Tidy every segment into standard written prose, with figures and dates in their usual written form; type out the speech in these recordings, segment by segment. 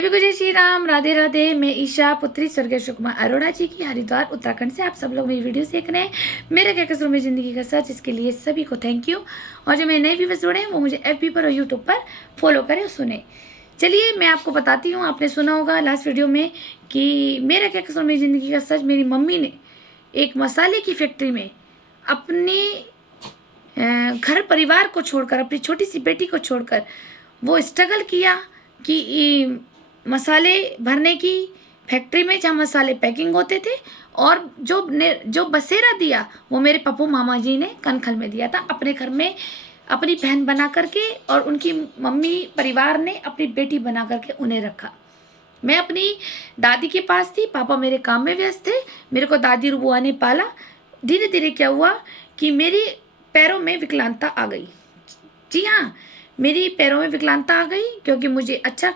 सभी को जय श्री राम, राधे राधे। मैं ईशा पुत्री स्वर्गीय अशोक कुमार अरोड़ा जी की हरिद्वार उत्तराखंड से आप सब लोग मेरी वीडियो देख रहे हैं। मेरे क्या कसूर में ज़िंदगी का सच, इसके लिए सभी को थैंक यू। और जो मेरे नए व्यूवर्स जुड़े हैं वो मुझे FB पर और यूट्यूब पर फॉलो करें और सुने। चलिए मैं आपको बताती हूँ, आपने सुना होगा लास्ट वीडियो में कि मेरा क्या कसूर में ज़िंदगी का सच, मेरी मम्मी ने एक मसाले की फैक्ट्री में अपनी घर परिवार को छोड़कर, अपनी छोटी सी बेटी को छोड़कर वो स्ट्रगल किया कि मसाले भरने की फैक्ट्री में जहाँ मसाले पैकिंग होते थे, और जो बसेरा दिया वो मेरे पप्पू मामा जी ने कनखल में दिया था, अपने घर में अपनी बहन बना करके, और उनकी मम्मी परिवार ने अपनी बेटी बना करके उन्हें रखा। मैं अपनी दादी के पास थी, पापा मेरे काम में व्यस्त थे, मेरे को दादी बुआ ने पाला। धीरे धीरे क्या हुआ कि मेरी पैरों में विकलांगता आ गई। जी हाँ, मेरी पैरों में विकलांगता आ गई क्योंकि मुझे अच्छा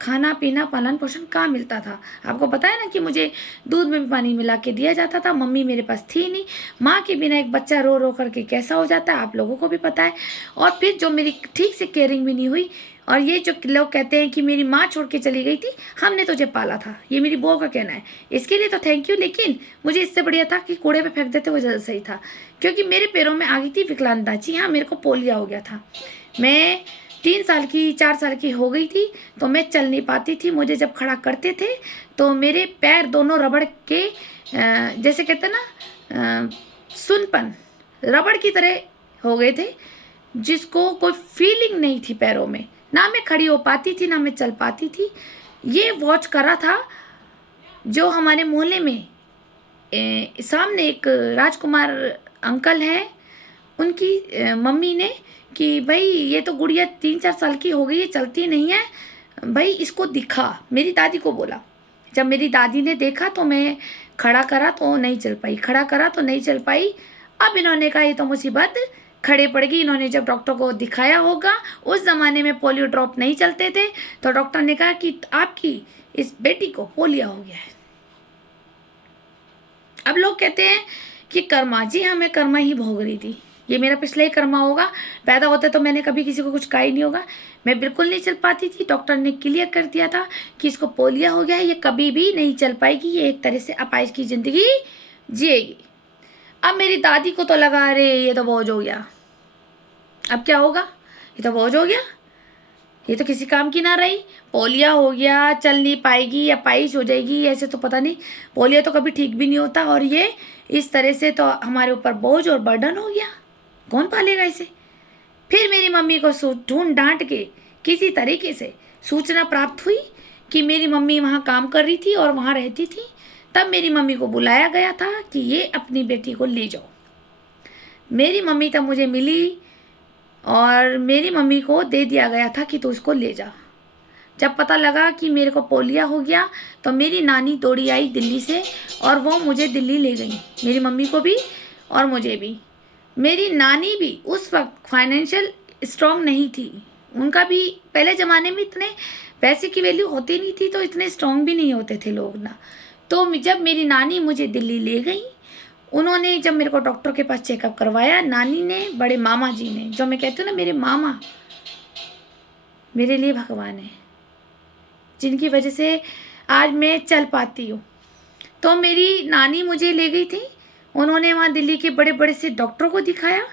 खाना पीना पालन पोषण कहाँ मिलता था। आपको पता है ना कि मुझे दूध में भी पानी मिला के दिया जाता था, मम्मी मेरे पास थी नहीं। माँ के बिना एक बच्चा रो रो करके कैसा हो जाता है आप लोगों को भी पता है। और फिर जो मेरी ठीक से केयरिंग भी नहीं हुई, और ये जो लोग कहते हैं कि मेरी माँ छोड़ के चली गई थी, हमने तुझे पाला था, ये मेरी बुआ का कहना है। इसके लिए तो थैंक यू, लेकिन मुझे इससे बढ़िया था कि कूड़े पे फेंक देते वो ज़्यादा सही था, क्योंकि मेरे पैरों में आ गई थी विकलांगता। जी हाँ, मेरे को पोलियो हो गया था। मैं 3 साल की 4 साल की हो गई थी तो मैं चल नहीं पाती थी। मुझे जब खड़ा करते थे तो मेरे पैर दोनों रबड़ के जैसे कहते हैं ना सुनपन, रबड़ की तरह हो गए थे, जिसको कोई फीलिंग नहीं थी पैरों में। ना मैं खड़ी हो पाती थी ना मैं चल पाती थी। ये वॉच करा था जो हमारे मोहल्ले में सामने एक राजकुमार अंकल हैं, उनकी मम्मी ने, कि भाई ये तो गुड़िया 3-4 साल की हो गई है, चलती नहीं है, भाई इसको दिखा। मेरी दादी को बोला। जब मेरी दादी ने देखा तो मैं खड़ा करा तो नहीं चल पाई, खड़ा करा तो नहीं चल पाई। अब इन्होंने कहा ये तो मुसीबत खड़े पड़ गई। इन्होंने जब डॉक्टर को दिखाया होगा, उस ज़माने में पोलियो ड्रॉप नहीं चलते थे, तो डॉक्टर ने कहा कि आपकी इस बेटी को पोलियो हो गया है। अब लोग कहते हैं कि कर्मा, जी हाँ मैं कर्मा ही भोग रही थी, ये मेरा पिछला ही कर्मा होगा। पैदा होते तो मैंने कभी किसी को कुछ कहा ही नहीं होगा। मैं बिल्कुल नहीं चल पाती थी, डॉक्टर ने क्लियर कर दिया था कि इसको पोलियो हो गया है, ये कभी भी नहीं चल पाएगी, ये एक तरह से अपाहिज की ज़िंदगी जिएगी। अब मेरी दादी को तो लगा अरे ये तो बोझ हो गया, अब क्या होगा, ये तो बोझ हो गया, ये तो किसी काम की ना रही, पोलियो हो गया, चल नहीं पाएगी या अपाहिज हो जाएगी। ऐसे तो पता नहीं, पोलियो तो कभी ठीक भी नहीं होता, और ये इस तरह से तो हमारे ऊपर बोझ और बर्डन हो गया, कौन पालेगा इसे। फिर मेरी मम्मी को ढूंढ डांट के किसी तरीके से सूचना प्राप्त हुई कि मेरी मम्मी वहाँ काम कर रही थी और वहाँ रहती थी। तब मेरी मम्मी को बुलाया गया था कि ये अपनी बेटी को ले जाओ। मेरी मम्मी तब मुझे मिली और मेरी मम्मी को दे दिया गया था कि तू इसको ले जा। जब पता लगा कि मेरे को पोलियो हो गया तो मेरी नानी दौड़ी आई दिल्ली से, और वो मुझे दिल्ली ले गई, मेरी मम्मी को भी और मुझे भी। मेरी नानी भी उस वक्त फाइनेंशियल स्ट्रॉन्ग नहीं थी, उनका भी पहले ज़माने में इतने पैसे की वैल्यू होती नहीं थी, तो इतने स्ट्रॉन्ग भी नहीं होते थे लोग ना। तो जब मेरी नानी मुझे दिल्ली ले गई, उन्होंने जब मेरे को डॉक्टर के पास चेकअप करवाया, नानी ने, बड़े मामा जी ने, जो मैं कहती हूँ ना मेरे मामा मेरे लिए भगवान है, जिनकी वजह से आज मैं चल पाती हूँ। तो मेरी नानी मुझे ले गई थी, उन्होंने वहाँ दिल्ली के बड़े बड़े से डॉक्टर को दिखाया,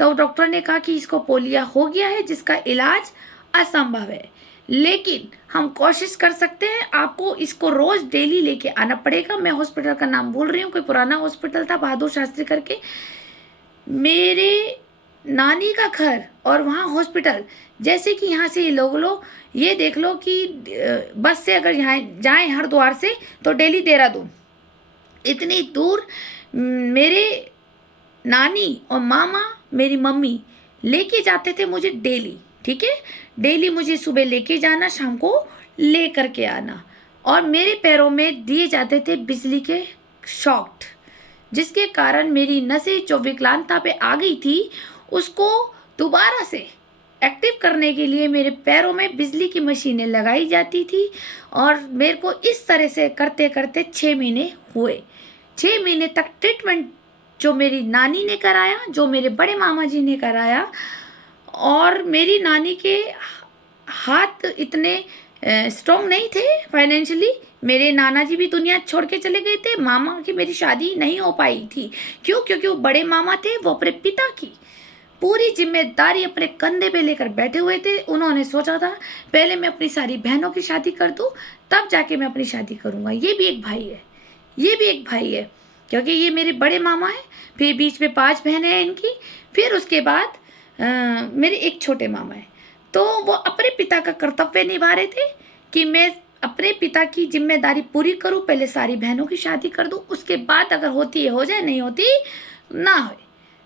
तो डॉक्टर ने कहा कि इसको पोलियो हो गया है, जिसका इलाज असंभव है, लेकिन हम कोशिश कर सकते हैं, आपको इसको रोज़ डेली लेके आना पड़ेगा। मैं हॉस्पिटल का नाम भूल रही हूँ, कोई पुराना हॉस्पिटल था बहादुर शास्त्री करके। मेरे नानी का घर और वहाँ हॉस्पिटल, जैसे कि यहाँ से ये ये देख लो कि बस से अगर यहाँ जाएँ हरिद्वार से तो डेली देहरादून, इतनी दूर मेरे नानी और मामा मेरी मम्मी लेके जाते थे मुझे डेली। ठीक है, डेली मुझे सुबह लेके जाना, शाम को ले करके आना, और मेरे पैरों में दिए जाते थे बिजली के शॉक, जिसके कारण मेरी नसें जो विकलांगता पे आ गई थी उसको दोबारा से एक्टिव करने के लिए मेरे पैरों में बिजली की मशीनें लगाई जाती थी। और मेरे को इस तरह से करते करते 6 महीने हुए। 6 महीने तक ट्रीटमेंट जो मेरी नानी ने कराया, जो मेरे बड़े मामा जी ने कराया, और मेरी नानी के हाथ इतने स्ट्रॉन्ग नहीं थे फाइनेंशियली। मेरे नाना जी भी दुनिया छोड़ के चले गए थे। मामा की मेरी शादी नहीं हो पाई थी। क्यों? क्योंकि वो बड़े मामा थे, वो अपने पिता की पूरी जिम्मेदारी अपने कंधे पे लेकर बैठे हुए थे। उन्होंने सोचा था पहले मैं अपनी सारी बहनों की शादी कर दूं, तब जाके मैं अपनी शादी करूंगा। ये भी एक भाई है, ये भी एक भाई है, क्योंकि ये मेरे बड़े मामा हैं, फिर बीच में 5 बहनें हैं इनकी, फिर उसके बाद मेरे एक छोटे मामा हैं। तो वो अपने पिता का कर्तव्य निभा रहे थे कि मैं अपने पिता की जिम्मेदारी पूरी करूं, पहले सारी बहनों की शादी कर दूं, उसके बाद अगर होती है हो जाए, नहीं होती ना हो।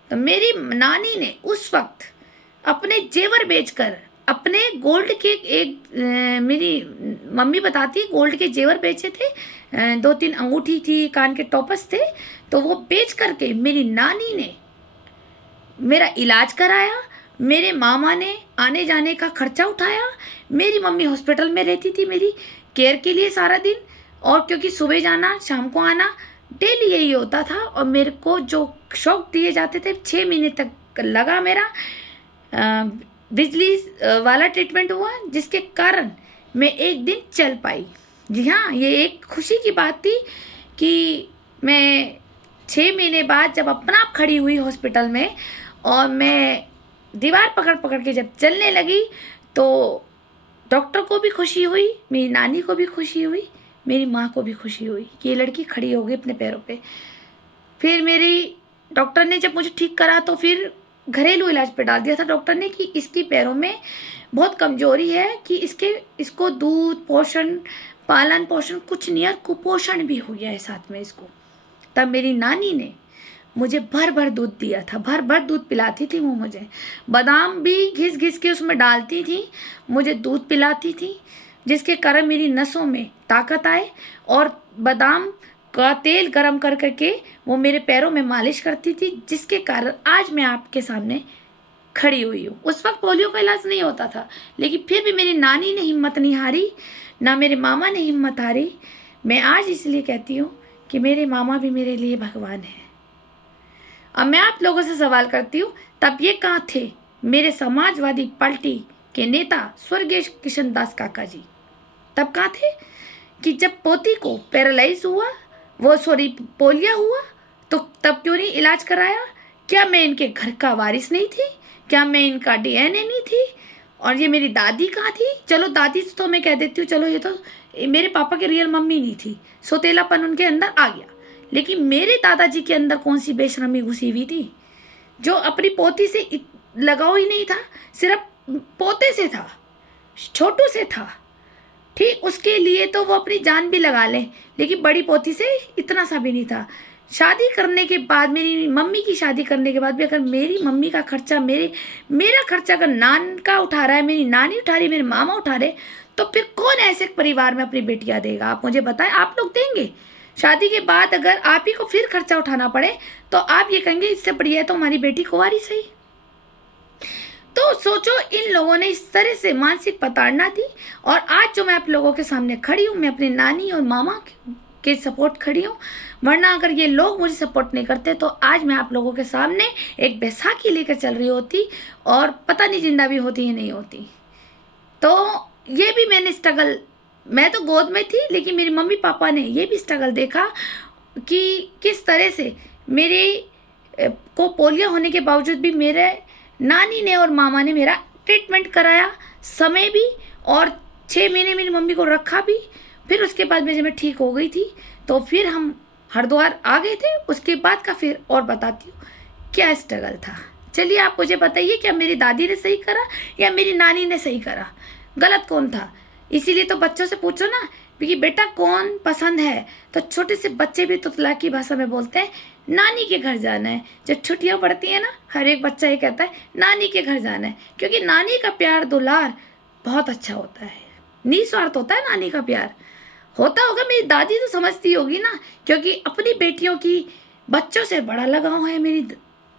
तो मेरी नानी ने उस वक्त अपने जेवर बेचकर, अपने गोल्ड के मेरी मम्मी बताती गोल्ड के जेवर बेचे थे, 2-3 अंगूठी थी, कान के टॉपस थे, तो वो बेच करके मेरी नानी ने मेरा इलाज कराया। मेरे मामा ने आने जाने का खर्चा उठाया। मेरी मम्मी हॉस्पिटल में रहती थी मेरी केयर के लिए सारा दिन, और क्योंकि सुबह जाना शाम को आना डेली यही होता था। और मेरे को जो शौक दिए जाते थे, 6 महीने तक लगा मेरा बिजली वाला ट्रीटमेंट हुआ, जिसके कारण मैं एक दिन चल पाई। जी हाँ, ये एक खुशी की बात थी कि मैं 6 महीने बाद जब अपना आप खड़ी हुई हॉस्पिटल में, और मैं दीवार पकड़ पकड़ के जब चलने लगी, तो डॉक्टर को भी खुशी हुई, मेरी नानी को भी खुशी हुई, मेरी माँ को भी खुशी हुई कि ये लड़की खड़ी हो गई अपने पैरों पे। फिर मेरी डॉक्टर ने जब मुझे ठीक करा, तो फिर घरेलू इलाज पे डाल दिया था डॉक्टर ने कि इसकी पैरों में बहुत कमजोरी है, कि इसको दूध पोषण, पालन पोषण कुछ नहीं है, कुपोषण भी हो गया है साथ में इसको। तब मेरी नानी ने मुझे भर भर दूध दिया था, भर भर दूध पिलाती थी वो मुझे। बादाम भी घिस घिस के उसमें डालती थी, मुझे दूध पिलाती थी, जिसके कारण मेरी नसों में ताकत आए। और बादाम का तेल गरम कर करके वो मेरे पैरों में मालिश करती थी, जिसके कारण आज मैं आपके सामने खड़ी हुई हूँ। उस वक्त पोलियो का इलाज नहीं होता था, लेकिन फिर भी मेरी नानी ने हिम्मत नहीं हारी, ना मेरे मामा ने हिम्मत हारी। मैं आज इसलिए कहती हूँ कि मेरे मामा भी मेरे लिए भगवान है। अब मैं आप लोगों से सवाल करती हूँ, तब ये कहाँ थे मेरे समाजवादी पार्टी के नेता स्वर्गीय किशन दास काका जी? तब कहाँ थे कि जब पोती को पैरालाइज हुआ, पोलियो हुआ, तो तब क्यों नहीं इलाज कराया? क्या मैं इनके घर का वारिस नहीं थी? क्या मैं इनका DNA नहीं थी? और ये मेरी दादी कहाँ थी? चलो दादी तो मैं कह देती हूँ, चलो ये तो मेरे पापा की रियल मम्मी नहीं थी, सोतेलापन उनके अंदर आ गया। लेकिन मेरे दादाजी के अंदर कौन सी बेशर्मी घुसी हुई थी, जो अपनी पोती से लगाव ही नहीं था, सिर्फ पोते से था, छोटू से था। ठीक, उसके लिए तो वो अपनी जान भी लगा ले, लेकिन बड़ी पोती से इतना सा भी नहीं था। शादी करने के बाद, मेरी मम्मी की शादी करने के बाद भी, अगर मेरी मम्मी का खर्चा, मेरा खर्चा अगर नान का उठा रहा है, मेरी नानी उठा रही है, मेरे मामा उठा रहे, तो फिर कौन ऐसे परिवार में अपनी बेटियां देगा? आप मुझे बताएं, आप लोग देंगे? शादी के बाद अगर आप ही को फिर खर्चा उठाना पड़े, तो आप ये कहेंगे इससे बढ़िया है तो हमारी बेटी कुंवारी सही। तो सोचो, इन लोगों ने इस तरह से मानसिक प्रताड़ना दी, और आज जो मैं आप लोगों के सामने खड़ी हूँ, मैं अपनी नानी और मामा के सपोर्ट खड़ी हूँ। वरना अगर ये लोग मुझे सपोर्ट नहीं करते, तो आज मैं आप लोगों के सामने एक बैसाखी लेकर चल रही होती, और पता नहीं जिंदा भी होती या नहीं होती। तो ये भी मैंने स्ट्रगल, मैं तो गोद में थी, लेकिन मेरी मम्मी पापा ने ये भी स्ट्रगल देखा कि किस तरह से मेरे को पोलियो होने के बावजूद भी मेरे नानी ने और मामा ने मेरा ट्रीटमेंट कराया, समय भी, और 6 महीने मेरी मम्मी को रखा भी। फिर उसके बाद में जब मैं ठीक हो गई थी, तो फिर हम हरिद्वार आ गए थे। उसके बाद का फिर और बताती हूँ क्या स्ट्रगल था। चलिए आप मुझे बताइए, क्या मेरी दादी ने सही करा या मेरी नानी ने सही करा? गलत कौन था? इसीलिए तो बच्चों से पूछो ना कि बेटा कौन पसंद है, तो छोटे से बच्चे भी तुतला की भाषा में बोलते हैं नानी के घर जाना है। जब छुट्टियां पड़ती है ना, हर एक बच्चा ये कहता है नानी के घर जाना है, क्योंकि नानी का प्यार दुलार बहुत अच्छा होता है, निस्वार्थ होता है नानी का प्यार। होता होगा, मेरी दादी तो समझती होगी ना, क्योंकि अपनी बेटियों की बच्चों से बड़ा लगाव है मेरी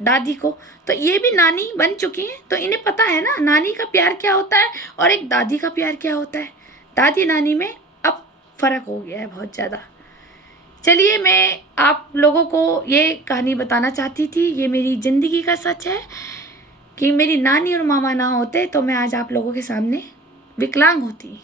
दादी को। तो ये भी नानी बन चुकी हैं, तो इन्हें पता है ना नानी का प्यार क्या होता है और एक दादी का प्यार क्या होता है। दादी नानी में अब फ़र्क हो गया है बहुत ज़्यादा। चलिए, मैं आप लोगों को ये कहानी बताना चाहती थी, ये मेरी ज़िंदगी का सच है कि मेरी नानी और मामा ना होते तो मैं आज आप लोगों के सामने विकलांग होती।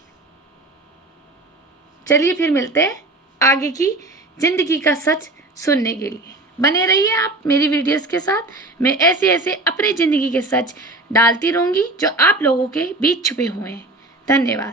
चलिए फिर मिलते हैं आगे की ज़िंदगी का सच सुनने के लिए। बने रहिए आप मेरी वीडियोस के साथ। मैं ऐसे ऐसे अपनी ज़िंदगी के सच डालती रहूँगी जो आप लोगों के बीच छुपे हुए हैं। धन्यवाद।